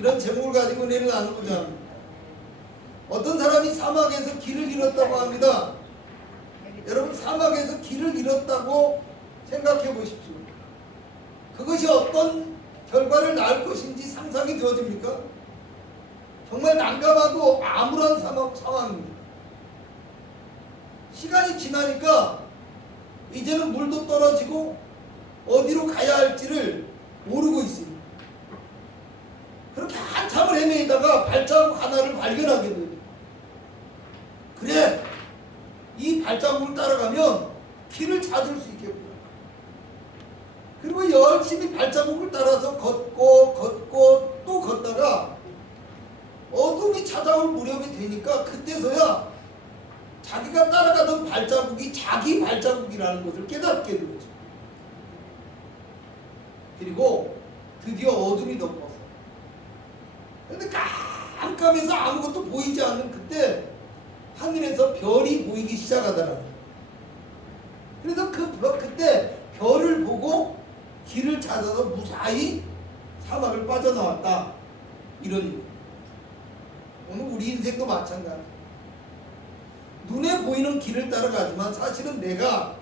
이런 제목을 가지고 은혜를 나누고자 합니다. 어떤 사람이 사막에서 길을 잃었다고 합니다. 여러분, 사막에서 길을 잃었다고 생각해 보십시오. 그것이 어떤 결과를 낳을 것인지 상상이 되어집니까? 정말 난감하고 암울한 상황입니다. 시간이 지나니까 이제는 물도 떨어지고 어디로 가야 할지를 모르고 있습니다. 그렇게 한참을 헤매다가 발자국 하나를 발견하게 됩니다. 그래, 이 발자국을 따라가면 길을 찾을 수 있겠구나. 그리고 열심히 발자국을 따라서 걷고 또 걷다가 어둠이 찾아올 무렵이 되니까 그때서야 자기가 따라가던 발자국이 자기 발자국이라는 것을 깨닫게 되죠. 그리고 드디어 어둠이 덮어서, 그런데 깜깜해서 아무것도 보이지 않는 그때 하늘에서 별이 보이기 시작하더라고요. 그래서 그때 별을 보고 길을 찾아서 무사히 사막을 빠져나왔다. 이런 의미. 오늘 우리 인생도 마찬가지. 눈에 보이는 길을 따라가지만 사실은 내가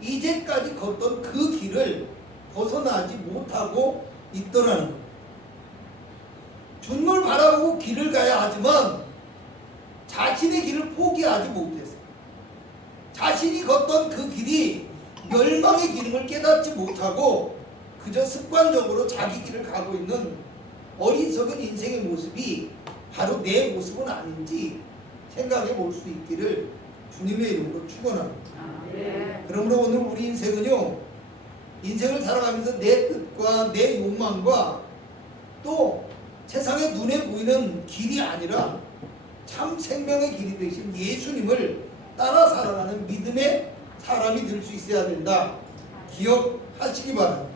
이제까지 걷던 그 길을 벗어나지 못하고 있더라는 거예요. 주님을 바라보고 길을 가야 하지만 자신의 길을 포기하지 못했어요. 자신이 걷던 그 길이 멸망의 길임을 깨닫지 못하고 그저 습관적으로 자기 길을 가고 있는 어리석은 인생의 모습이 바로 내 모습은 아닌지 생각해 볼 수 있기를 주님의 이름으로 축원합니다. 그러므로 오늘 우리 인생은요, 인생을 살아가면서 내 뜻과 내 욕망과 또 세상의 눈에 보이는 길이 아니라 참 생명의 길이 되신 예수님을 따라 살아가는 믿음의 사람이 될 수 있어야 된다. 기억하시기 바랍니다.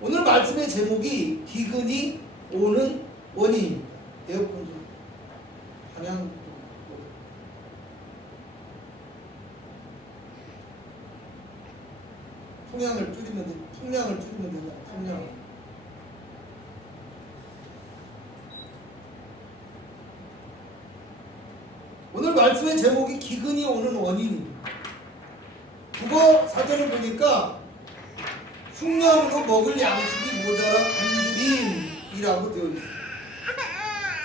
오늘 말씀의 제목이 기근이 오는 원인입니다. 에어컨 좀 방향 풍량을 줄이면 되잖아. 풍량. 오늘 말씀의 제목이 기근이 오는 원인입니다. 국어 사전을 보니까 흉년으로 먹을 양식이 모자라 굶주림이라고 되어 있습니다.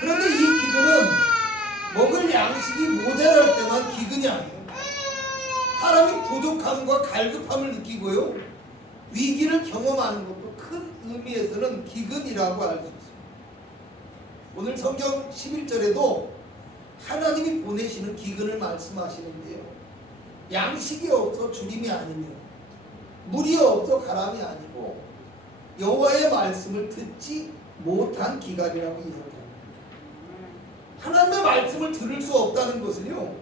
그런데 이 기근은 먹을 양식이 모자랄 때만 기근이 아니에요. 사람이 부족함과 갈급함을 느끼고요, 위기를 경험하는 것도 큰 의미에서는 기근이라고 알 수 있습니다. 오늘 성경 11절에도 하나님이 보내시는 기근을 말씀하시는데요, 양식이 없어 주림이 아니며 물이 없어 가람이 아니고 여호와의 말씀을 듣지 못한 기간이라고 이야기합니다. 하나님의 말씀을 들을 수 없다는 것은요,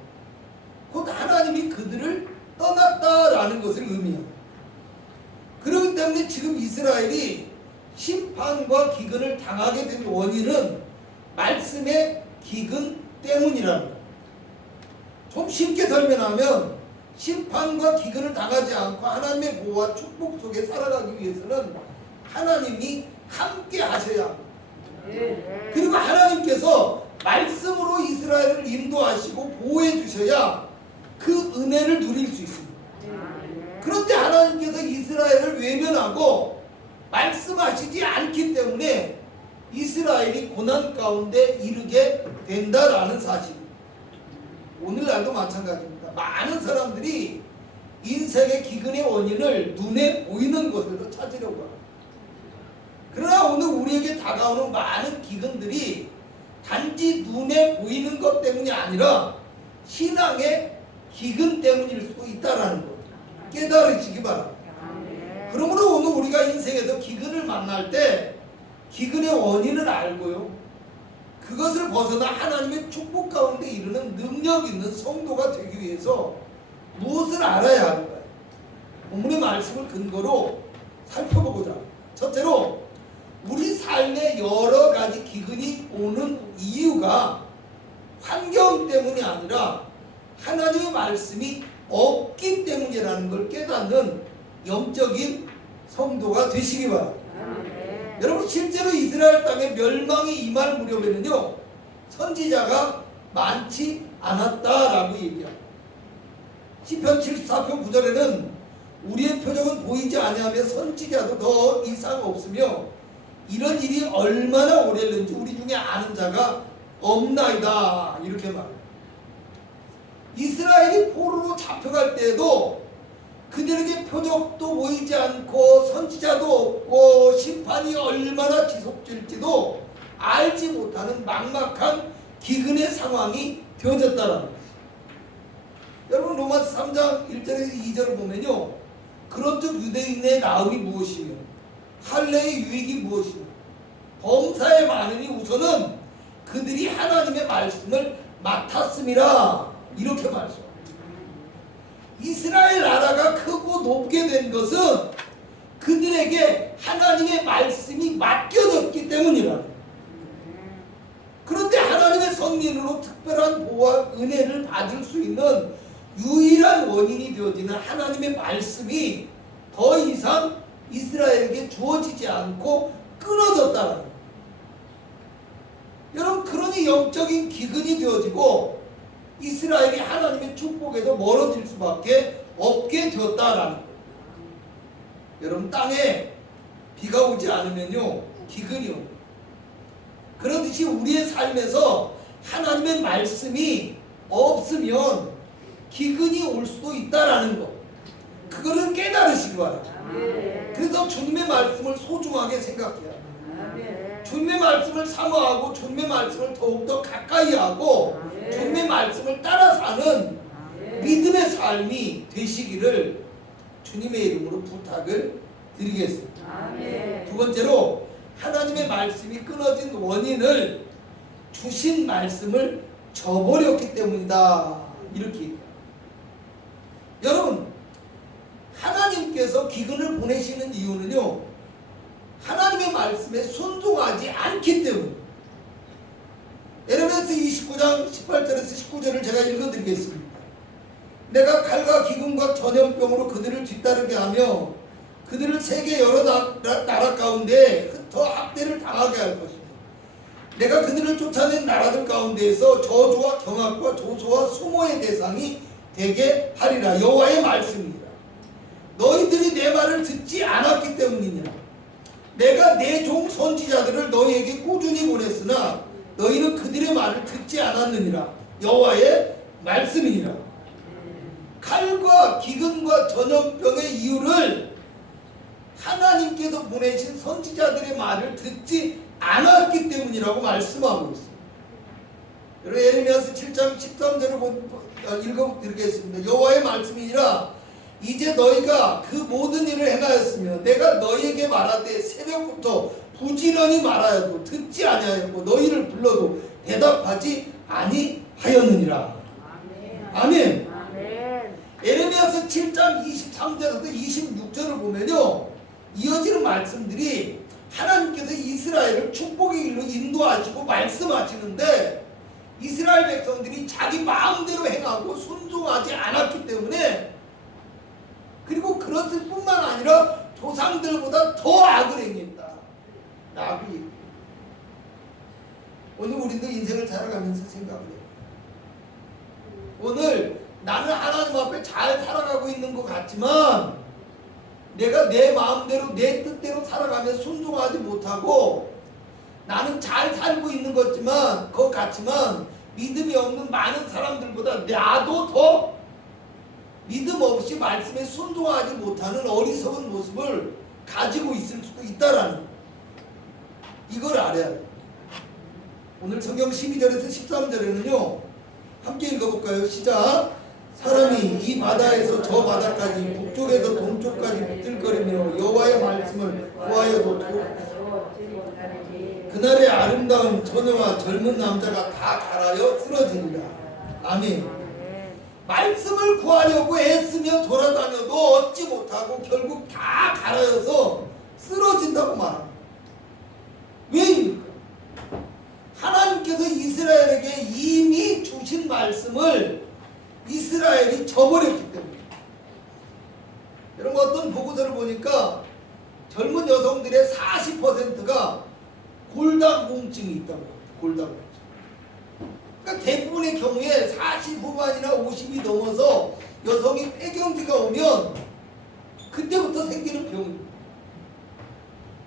곧 하나님이 그들을 떠났다라는 것을 의미합니다. 그렇기 때문에 지금 이스라엘이 심판과 기근을 당하게 된 원인은 말씀의 기근 때문이라는 거예요. 좀 쉽게 설명하면 심판과 기근을 당하지 않고 하나님의 보호와 축복 속에 살아가기 위해서는 하나님이 함께 하셔야 합니다. 그리고 하나님께서 말씀으로 이스라엘을 인도하시고 보호해 주셔야 그 은혜를 누릴 수 있습니다. 그런데 하나님께서 이스라엘을 외면하고 말씀하시지 않기 때문에 이스라엘이 고난 가운데 이르게 된다라는 사실입니다. 오늘날도 마찬가지입니다. 많은 사람들이 인생의 기근의 원인을 눈에 보이는 곳에서 찾으려고 합니다. 그러나 오늘 우리에게 다가오는 많은 기근들이 단지 눈에 보이는 것 때문이 아니라 신앙의 기근 때문일 수도 있다는 것 깨달으시기 바랍니다. 그러므로 오늘 우리가 인생에서 기근을 만날 때 기근의 원인을 알고요, 그것을 벗어나 하나님의 축복 가운데 이르는 능력 있는 성도가 되기 위해서 무엇을 알아야 하는가요? 본문의 말씀을 근거로 살펴보고자 합니다. 첫째로 우리 삶에 여러 가지 기근이 오는 이유가 환경 때문이 아니라 하나님의 말씀이 없기 때문이라는 걸 깨닫는 영적인 성도가 되시기 바랍니다. 여러분 실제로 이스라엘 땅에 멸망이 임할 무렵에는요 선지자가 많지 않았다라고 얘기합니다. 시편 74편 9절에는 우리의 표적은 보이지 아니하며 선지자도 더 이상 없으며 이런 일이 얼마나 오래했는지 우리 중에 아는 자가 없나이다 이렇게 말해요. 이스라엘이 포로로 잡혀갈 때에도 그들에게 표적도 보이지 않고 선지자도 없고 심판이 얼마나 지속될지도 알지 못하는 막막한 기근의 상황이 되어졌다는 거예요. 여러분 로마서 3장 1절에서 2절을 보면요 그런즉 유대인의 나음이 무엇이며 할례의 유익이 무엇이며 범사에 많으니 우선은 그들이 하나님의 말씀을 맡았음이라 이렇게 말씀합니다. 이스라엘 나라가 크고 높게 된 것은 그들에게 하나님의 말씀이 맡겨졌기 때문이라. 그런데 하나님의 선민으로 특별한 보호와 은혜를 받을 수 있는 유일한 원인이 되어지는 하나님의 말씀이 더 이상 이스라엘에게 주어지지 않고 끊어졌다는 거예요. 여러분 그러니 영적인 기근이 되어지고 이스라엘이 하나님의 축복에서 멀어질 수밖에 없게 되었다라는 거예요. 여러분 땅에 비가 오지 않으면요 기근이 옵니다. 그러듯이 우리의 삶에서 하나님의 말씀이 없으면 기근이 올 수도 있다라는 거 그거는 깨달으시기 바랍니다. 그래서 주님의 말씀을 소중하게 생각해야 합니다. 주님의 말씀을 사모하고 주님의 말씀을 더욱더 가까이 하고 주님의 말씀을 따라 사는 믿음의 삶이 되시기를 주님의 이름으로 부탁을 드리겠습니다. 두 번째로 하나님의 말씀이 끊어진 원인을 주신 말씀을 저버렸기 때문이다 이렇게 얘기합니다. 여러분 하나님께서 기근을 보내시는 이유는요 하나님의 말씀에 순종하지 않기 때문에 에레미야 29장 18절에서 19절을 제가 읽어드리겠습니다. 내가 칼과 기근과 전염병으로 그들을 뒤따르게 하며 그들을 세계 여러 나라 가운데 흩어 학대를 당하게 할 것이며 내가 그들을 쫓아낸 나라들 가운데에서 저주와 경악과 조소와 수모의 대상이 되게 하리라. 여호와의 말씀이니라. 너희들이 내 말을 듣지 않았기 때문이냐. 내가 내 종 선지자들을 너희에게 꾸준히 보냈으나 너희는 그들의 말을 듣지 않았느니라. 여호와의 말씀이니라. 칼과 기근과 전염병의 이유를 하나님께서 보내신 선지자들의 말을 듣지 않았기 때문이라고 말씀하고 있습니다. 여러분 에레미야서 7장 13절을 읽어드리겠습니다. 여호와의 말씀이니라. 이제 너희가 그 모든 일을 행하였으며 내가 너희에게 말하되 새벽부터 부지런히 말하여도 듣지 아니하였고 너희를 불러도 대답하지 아니하였느니라. 아멘. 에레미야서 7장 23절에서 26절을 보면요 이어지는 말씀들이 하나님께서 이스라엘을 축복의 길로 인도하시고 말씀하시는데 이스라엘 백성들이 자기 마음대로 행하고 순종하지 않았기 때문에 그리고 그것을 뿐만 아니라 조상들보다 더 악을 행했다 라고 얘기해요. 오늘 우리도 인생을 살아가면서 생각을 해요. 오늘 나는 하나님 앞에 잘 살아가고 있는 것 같지만 내가 내 마음대로 내 뜻대로 살아가며 순종하지 못하고 나는 잘 살고 있는 것 같지만 믿음이 없는 많은 사람들보다 나도 더 믿음 없이 말씀에 순종하지 못하는 어리석은 모습을 가지고 있을 수도 있다라는 이걸 알아야 돼요. 오늘 성경 12절에서 13절에는요 함께 읽어볼까요? 시작. 사람이 이 바다에서 저 바다까지 북쪽에서 동쪽까지 비틀거리며 여호와의 말씀을 구하여도 그날의 아름다운 처녀와 젊은 남자가 다 갈아여 쓰러지리라. 아멘. 말씀을 구하려고 애쓰며 돌아다녀도 얻지 못하고 결국 다 갈아여서 쓰러진다고 말합니다. 왜입니까? 하나님께서 이스라엘에게 이미 주신 말씀을 이스라엘이 저버렸기 때문에. 여러분 어떤 보고서를 보니까 젊은 여성들의 40%가 골다공증이 있다고 합니다. 골다공증. 그러니까 대부분의 경우에 40 후반이나 50이 넘어서 여성이 폐경기가 오면 그때부터 생기는 병입니다.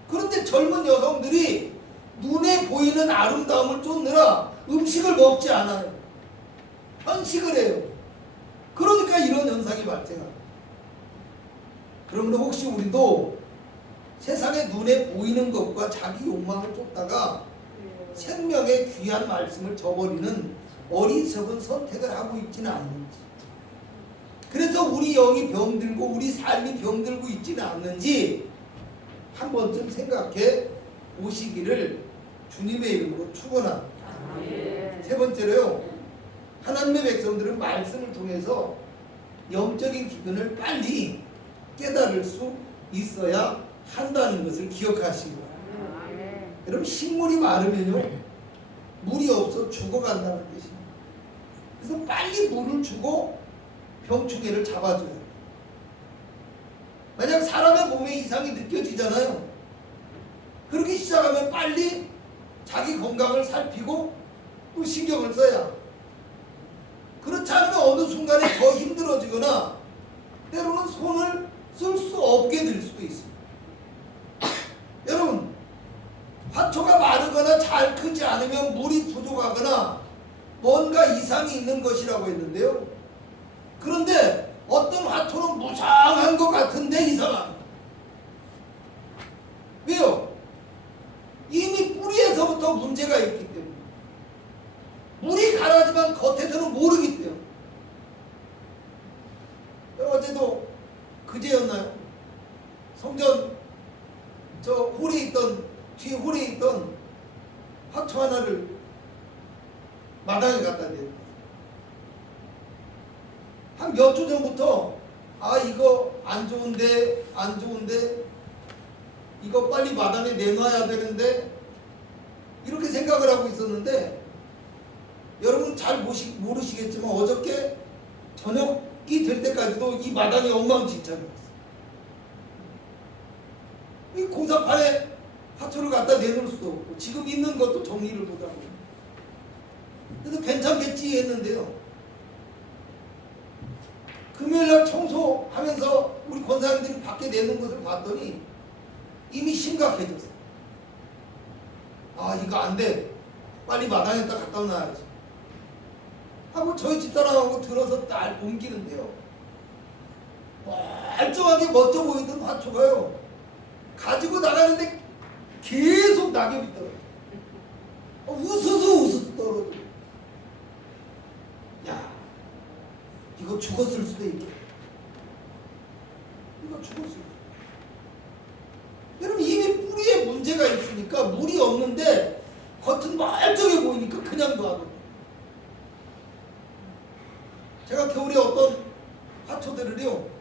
그런데 젊은 여성들이 눈에 보이는 아름다움을 쫓느라 음식을 먹지 않아요. 편식을 해요. 그러니까 이런 현상이 발생합니다. 그러므로 혹시 우리도 세상에 눈에 보이는 것과 자기 욕망을 쫓다가 생명의 귀한 말씀을 저버리는 어리석은 선택을 하고 있지는 않는지, 그래서 우리 영이 병들고 우리 삶이 병들고 있지는 않는지 한 번쯤 생각해 보시기를 주님의 이름으로 축원합니다. 세 번째로요, 하나님의 백성들은 말씀을 통해서 영적인 기근을 빨리 깨달을 수 있어야 한다는 것을 기억하시기 바랍니다. 여러분, 식물이 마르면요 물이 없어 죽어간다는 뜻입니다. 그래서 빨리 물을 주고 병충해를 잡아줘야 돼요. 만약 사람의 몸에 이상이 느껴지잖아요. 그렇게 시작하면 빨리 자기 건강을 살피고 또 신경을 써야. 그렇지 않으면 어느 순간에 더 힘들어지거나 때로는 손을 쓸 수 없게 될 수도 있습니다. 여러분, 화초가 마르거나 잘 크지 않으면 물이 부족하거나 뭔가 이상이 있는 것이라고 했는데요. 그런데 어떤 화초는 무상한 것 같은데 이상합니다. 왜요? 이미 뿌리에서부터 문제가 있기 때문에. 물이 가라지만 겉에서는 모르기 때문에. 어제도 그제였나요? 성전 저 홀에 있던, 뒤에 홀에 있던 화초 하나를 마당에 갖다 댔어요. 한 몇 주 전부터 이거 안 좋은데 이거 빨리 마당에 내놔야 되는데 이렇게 생각을 하고 있었는데, 여러분 잘 모르시겠지만 어저께 저녁이 될 때까지도 이 마당이 엉망진창이었어요. 이 공사판에 화초를 갖다 내놓을 수도 없고 지금 있는 것도 정리를 못하고, 그래서 괜찮겠지 했는데요, 금요일날 청소하면서 우리 권사님들이 밖에 내놓은 것을 봤더니 이미 심각해졌어요. 이거 안 돼, 빨리 마당에다 갖다 놔야지 하고 저희 집사람하고 들어서 딱 옮기는데요, 멀쩡하게 멋져 보이던 화초가요 가지고 나가는데 계속 낙엽이 떨어져. 우수수 떨어져. 야, 이거 죽었을 수도 있겠다. 이거 죽었을 수도 있겠다. 여러분, 이미 뿌리에 문제가 있으니까 물이 없는데 겉은 멀쩡해 보이니까 그냥 놔둬. 제가 겨울에 어떤 화초들을요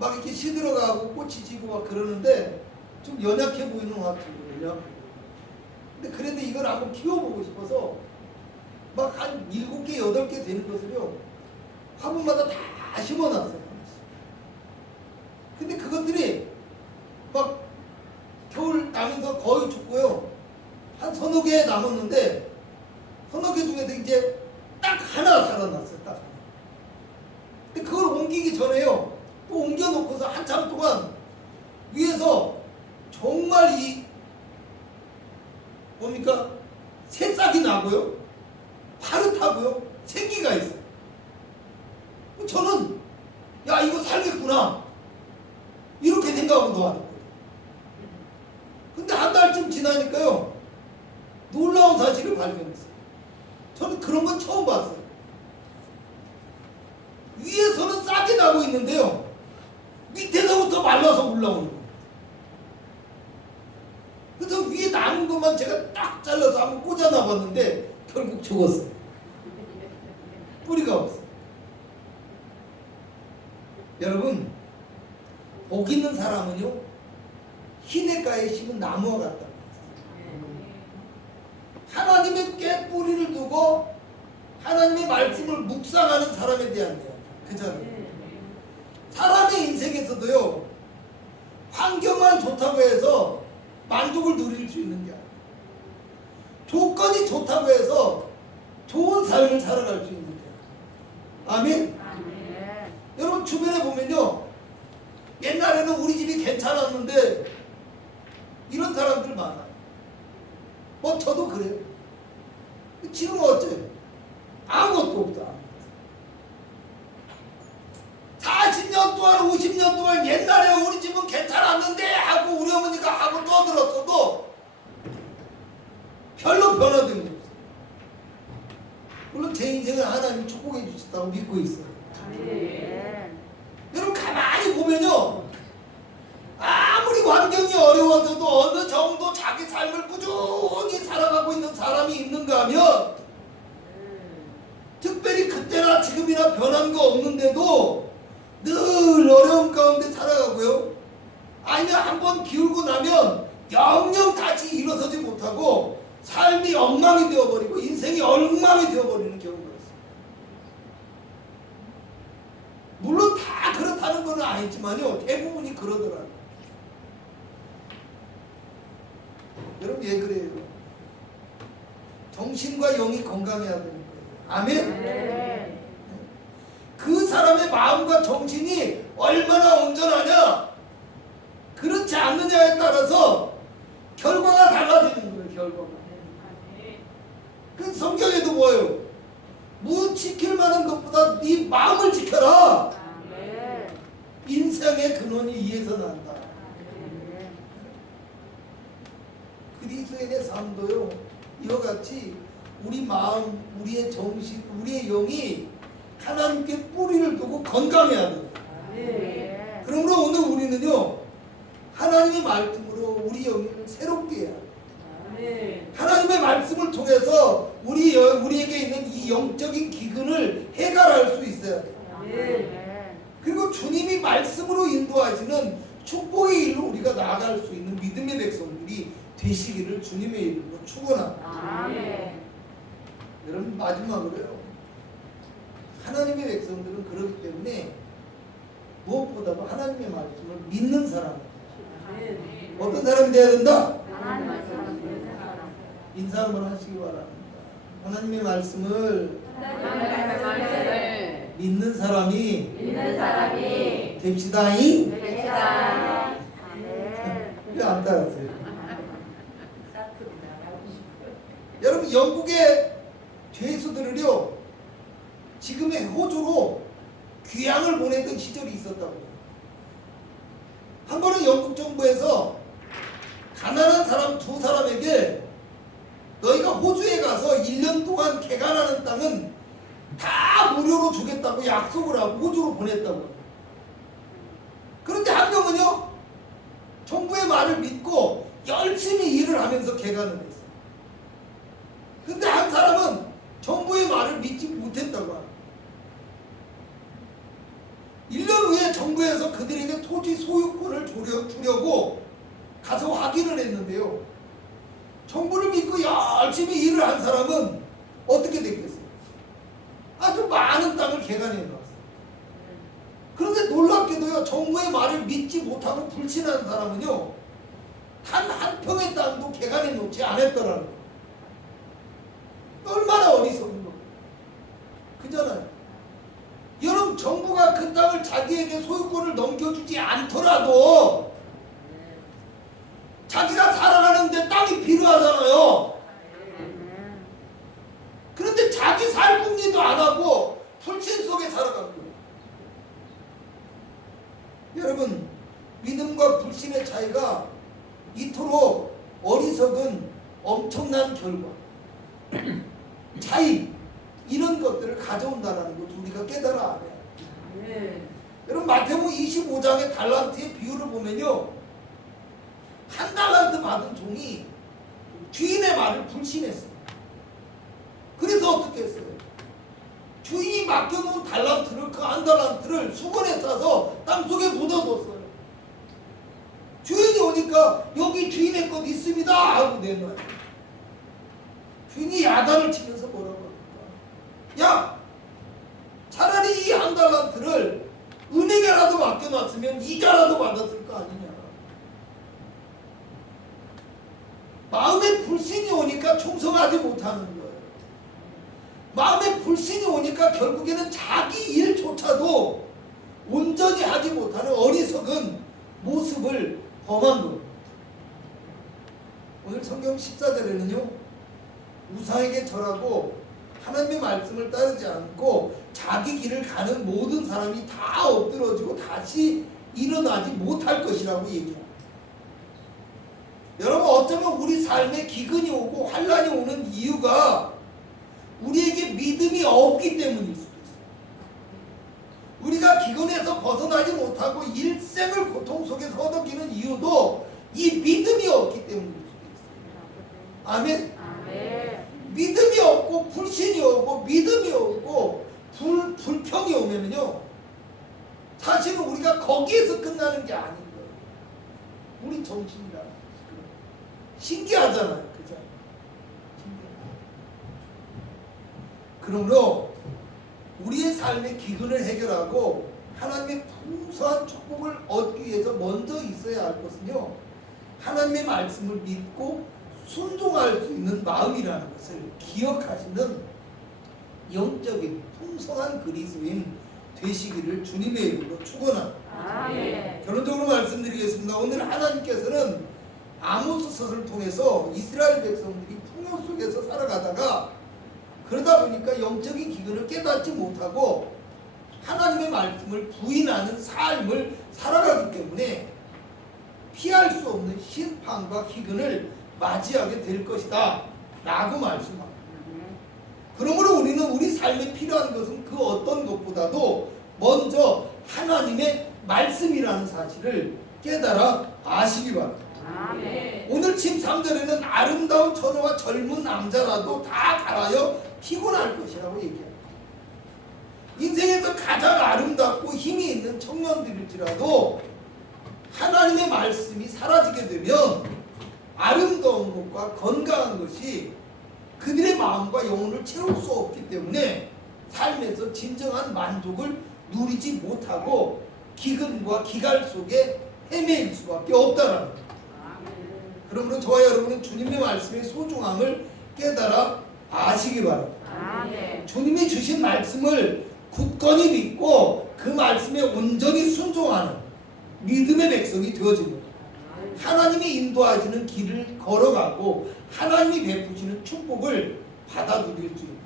막 이렇게 시들어가고 꽃이 지고 막 그러는데 좀 연약해 보이는 화초거든요. 근데 그런데 이걸 한번 키워보고 싶어서 막 한 7개, 8개 되는 것을요 화분마다 다 심어놨어요. 근데 그것들이 막 겨울 나면서 거의 죽고요, 한 서너 개 남았는데 서너 개 중에서 이제 딱 하나 살아났어요. 딱 하나. 근데 그걸 옮기기 전에요 또 옮겨놓고서 한참 동안 위에서 정말 이 뭡니까 새싹이 나고요, 파릇하고요, 생기가 있어요. 저는 야, 이거 살겠구나 이렇게 생각하고 놓아뒀거든요. 근데 한 달쯤 지나니까요 놀라운 사실을 발견했어요. 저는 그런 건 처음 봤어요. 위에서는 싹이 나고 있는데요 밑에서부터 말라서 올라오는 거예요. 그래서 위에 남은 것만 제가 딱 잘라서 한번 꽂아놔 봤는데 결국 죽었어요. 뿌리가 없어요. 여러분, 복 있는 사람은요 시냇가에 심은 나무와 같다. 하나님께 뿌리를 두고 하나님의 말씀을 묵상하는 사람에 대한 이야기. 그잖아요. 사람의 인생에서도요 환경만 좋다고 해서 만족을 누릴 수 있는 게 아니에요. 조건이 좋다고 해서 좋은 삶을 살아갈 수 있는 게 아니에요. 아멘? 아멘. 여러분 주변에 보면요, 옛날에는 우리 집이 괜찮았는데 이런 사람들 많아요. 뭐 저도 그래요. 지금 어째? 아무것도 없다. 40년 동안 50년 동안 옛날에 우리 집은 괜찮았는데 하고 우리 어머니가 하고 떠들었어도 별로 변화된 게 없어요. 물론 제 인생을 하나님이 축복해 주셨다고 믿고 있어요. 아멘. 여러분 가만히 보면요, 아무리 환경이 어려워져도 어느 정도 자기 삶을 꾸준히 살아가고 있는 사람이 있는가 하면, 특별히 그때나 지금이나 변한 거 없는데도 늘 어려움 가운데 살아가고요, 아니면 한번 기울고 나면 영영 다시 일어서지 못하고 삶이 엉망이 되어버리고 인생이 엉망이 되어버리는 경우가 있어요. 물론 다 그렇다는 건 아니지만요, 대부분이 그러더라고요. 여러분 왜 그래요? 정신과 영이 건강해야 되는 거예요. 아멘? 네. 그 사람의 마음과 정신이 얼마나 온전하냐, 그렇지 않느냐에 따라서 결과가 달라지는 거예요. 결과가. 그 성경에도 뭐예요? 무 지킬 만한 것보다 네 마음을 지켜라. 아멘. 인생의 근원이 이에서 난다. 아멘. 그리스도인의 삶도요, 이와 같이 우리 마음, 우리의 정신, 우리의 영이 하나님께 뿌리를 두고 건강해야 돼요. 아멘. 그러므로 오늘 우리는요, 하나님의 말씀으로 우리 영을 새롭게 해야 돼요. 아멘. 하나님의 말씀을 통해서 우리에게 있는 이 영적인 기근을 해결할 수 있어야 돼요. 아멘. 그리고 주님이 말씀으로 인도하시는 축복의 일로 우리가 나아갈 수 있는 믿음의 백성들이 되시기를 주님의 이름으로 축원합니다. 아멘. 여러분 마지막으로요, 하나님의 백성들은 그렇기 때문에 무엇보다도 하나님의 말씀을 믿는 사람, 어떤 사람이 되어야 된다? 하나님 말씀 듣는 사람. 인사 한번 하시기 바랍니다. 하나님의 말씀을 하나님의 말씀을 믿는 사람이 믿는 사람이 됩시다잉. 됩시다. 아멘. 왜 안 따랐어요? 여러분 영국의 죄수들을요, 지금의 호주로 귀향을 보내던 시절이 있었다고요. 한 번은 영국 정부에서 가난한 사람 두 사람에게 너희가 호주에 가서 1년 동안 개간하는 땅은 다 무료로 주겠다고 약속을 하고 호주로 보냈다고요. 그런데 한 명은요, 정부의 말을 믿고 열심히 일을 하면서 개간을 했어요. 근데 한 사람은 정부의 말을 믿지 못했다고 합니다. 1년 후에 정부에서 그들에게 토지 소유권을 주려고 가서 확인을 했는데요, 정부를 믿고 열심히 일을 한 사람은 어떻게 됐겠어요? 아주 많은 땅을 개간해 놨어요. 그런데 놀랍게도요, 정부의 말을 믿지 못하고 불신한 사람은요, 단 한 평의 땅도 개간해 놓지 않았더라는 거예요. 얼마나 어리석은 거예요. 그잖아요. 여러분 정부가 그 땅을 자기에게 소유권을 넘겨주지 않더라도 자기가 살아가는데 땅이 필요하잖아요. 그런데 자기 살 궁리도 안 하고 불신 속에 살아간 거예요. 여러분 믿음과 불신의 차이가 이토록 어리석은 엄청난 결과, 차이, 이런 것들을 가져온다는 것을 우리가 깨달아 알아야 돼요. 여러분 마태복음 25장의 달란트의 비유를 보면요, 한 달란트 받은 종이 주인의 말을 불신했어요. 그래서 어떻게 했어요? 주인이 맡겨놓은 달란트를, 그 한 달란트를 수건에 싸서 땅속에 묻어뒀어요. 주인이 오니까 여기 주인의 것 있습니다 하고 내놔요. 주인이 야단을 치면서 뭐라고 합니까? 야, 차라리 이 한 달란트를 은행에라도 맡겨놨으면 이자라도 받았을 거 아니냐. 마음에 불신이 오니까 충성하지 못하는 거예요. 마음에 불신이 오니까 결국에는 자기 일조차도 온전히 하지 못하는 어리석은 모습을 범한 거예요. 오늘 성경 14절에는요, 우상에게 절하고 하나님의 말씀을 따르지 않고 자기 길을 가는 모든 사람이 다 엎드러지고 다시 일어나지 못할 것이라고 얘기합니다. 여러분, 어쩌면 우리 삶에 기근이 오고 환란이 오는 이유가 우리에게 믿음이 없기 때문일 수도 있어요. 우리가 기근에서 벗어나지 못하고 일생을 고통 속에서 허덕이는 이유도 이 믿음이 없기 때문일 수도 있어요. 아멘. 아멘. 믿음이 없고 불신이 오고 믿음이 오고 불평이 오면요, 사실은 우리가 거기에서 끝나는 게 아닌 거예요. 우리 정신이라 신기하잖아요, 그죠? 그러므로 우리의 삶의 기근을 해결하고 하나님의 풍성한 축복을 얻기 위해서 먼저 있어야 할 것은요, 하나님의 말씀을 믿고 순종할 수 있는 마음이라는 것을 기억하시는 영적인 풍성한 그리스도인 되시기를 주님의 이름으로 축원합니다. 아멘. 결론적으로 말씀드리겠습니다. 오늘 하나님께서는 아모스서를 통해서 이스라엘 백성들이 풍요 속에서 살아가다가 그러다 보니까 영적인 기근을 깨닫지 못하고 하나님의 말씀을 부인하는 삶을 살아가기 때문에 피할 수 없는 심판과 기근을 맞이하게 될 것이다 라고 말씀합니다. 그러므로 우리는 우리 삶에 필요한 것은 그 어떤 것보다도 먼저 하나님의 말씀이라는 사실을 깨달아 아시기 바랍니다. 아멘. 오늘 13절에는 아름다운 처녀와 젊은 남자라도 다 갈아여 피곤할 것이라고 얘기합니다. 인생에서 가장 아름답고 힘이 있는 청년들일지라도 하나님의 말씀이 사라지게 되면 아름다운 것과 건강한 것이 그들의 마음과 영혼을 채울 수 없기 때문에 삶에서 진정한 만족을 누리지 못하고 기근과 기갈 속에 헤매일 수밖에 없다는 거예요. 그러므로 저와 여러분은 주님의 말씀의 소중함을 깨달아 아시기 바랍니다. 아멘. 주님이 주신 말씀을 굳건히 믿고 그 말씀에 온전히 순종하는 믿음의 백성이 되어집니다. 하나님이 인도하시는 길을 걸어가고 하나님이 베푸시는 축복을 받아 누릴 수 있는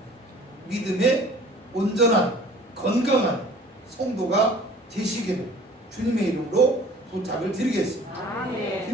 믿음의 온전한 건강한 성도가 되시기를 주님의 이름으로 부탁을 드리겠습니다. 아멘.